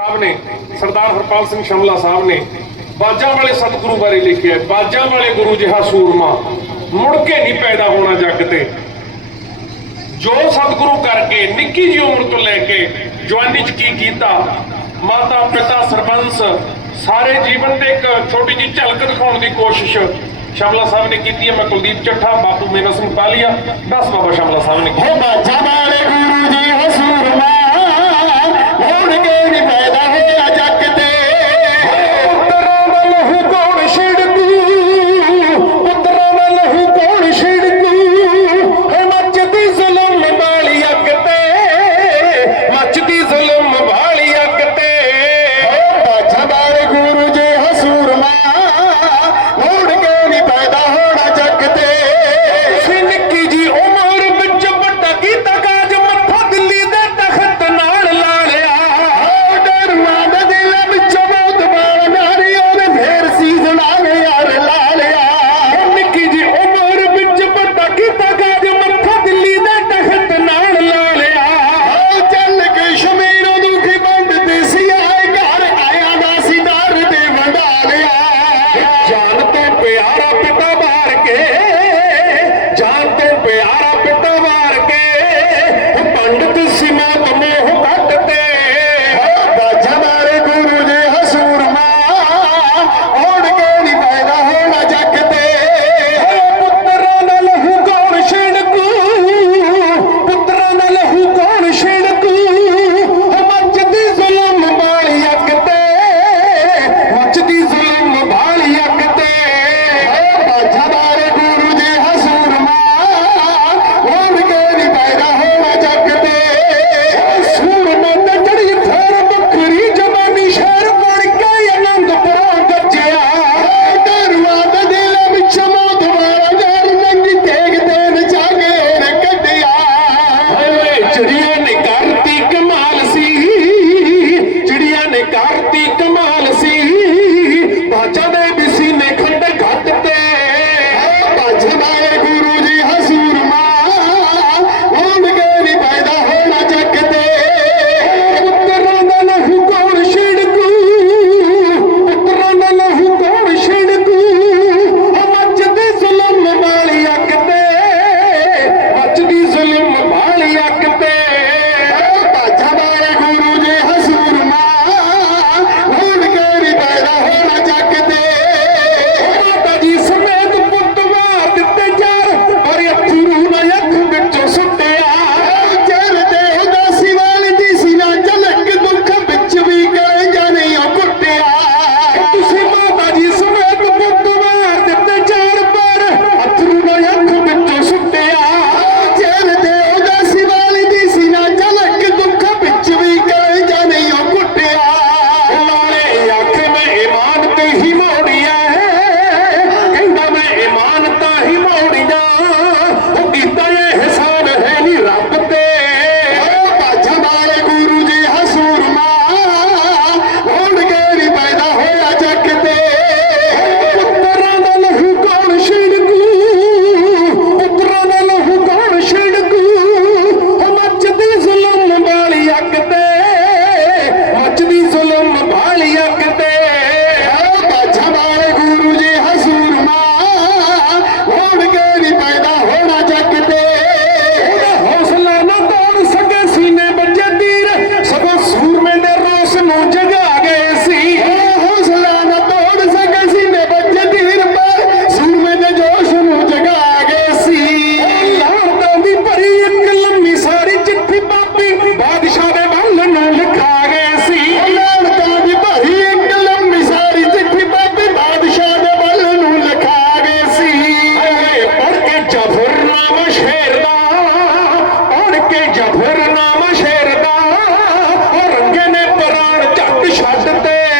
ਸਾਹਿਬ ਨੇ, ਸਰਦਾਰ ਹਰਪਾਲ ਸਿੰਘ ਸ਼ਮਲਾ ਸਾਹਿਬ ਨੇ ਬਾਜਾਂ ਵਾਲੇ ਸਤਿਗੁਰੂ ਬਾਰੇ ਲਿਖਿਆ ਬਾਜਾਂ ਵਾਲੇ ਗੁਰੂ ਜਿਹਾ ਸੂਰਮਾ ਮੁੜ ਕੇ ਨਹੀਂ ਪੈਦਾ ਹੋਣਾ ਜੱਗ ਤੇ। ਜੋ ਸਤਿਗੁਰੂ ਕਰਕੇ ਨਿੱਕੀ ਜਿਹੀ ਉਮਰ ਤੋਂ ਲੈ ਕੇ ਜਵਾਨੀ 'ਚ ਕੀ ਕੀਤਾ, ਮਾਤਾ ਪਿਤਾ ਸਰਪੰਚ ਸਾਰੇ ਜੀਵਨ ਤੇ ਇੱਕ ਛੋਟੀ ਜਿਹੀ ਝਲਕ ਦਿਖਾਉਣ ਦੀ ਕੋਸ਼ਿਸ਼ ਸ਼ਮਲਾ ਸਾਹਿਬ ਨੇ ਕੀਤੀ ਹੈ। ਮੈਂ ਕੁਲਦੀਪ ਚੱਠਾ, ਬਾਪੂ ਮੇਨਾ ਸਿੰਘ ਪਾਲੀਆ, ਦਸ ਬਾਬਾ ਸ਼ਮਲਾ ਸਾਹਿਬ ਨੇ ਕੀਤੀ ਕੇ ਜਫਰਨਾਮਾ ਸ਼ੇਰ ਦਾ ਰੰਗੇ ਨੇ ਪ੍ਰਾਣ ਝੱਟ ਛੱਡਤੇ।